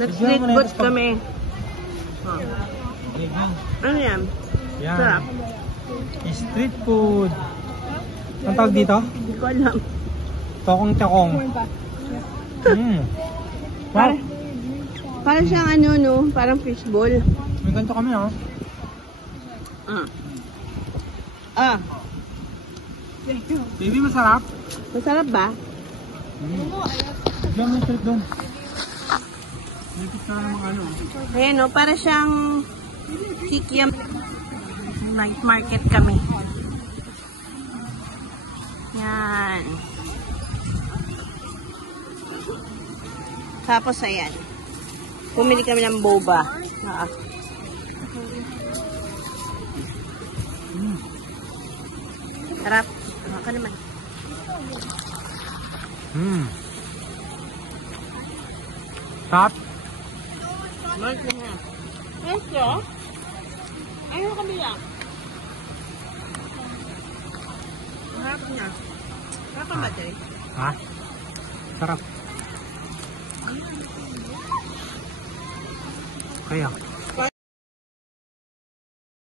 Nag-street food kami. Oh. Ano yan? Yan. Sarap. Street food. Ang tawag dito? Hindi ko alam. Tokong-tokong. Wow. Parang siyang ano, no? Parang fishball. May ganito kami, oh. Baby, masarap. Masarap ba? Diyan mo street doon. Nipit na ng mga ano. Ayan, no? Para siyang kikiam. Night market kami. Yan. Tapos, ayan. Pumili kami ng boba. Sarap. Ka naman. Top. Mark na nga. Mesyo? Ayaw kami lang. Sarap niya. Sarap ka ba, Jay? Ha? Sarap. Kaya.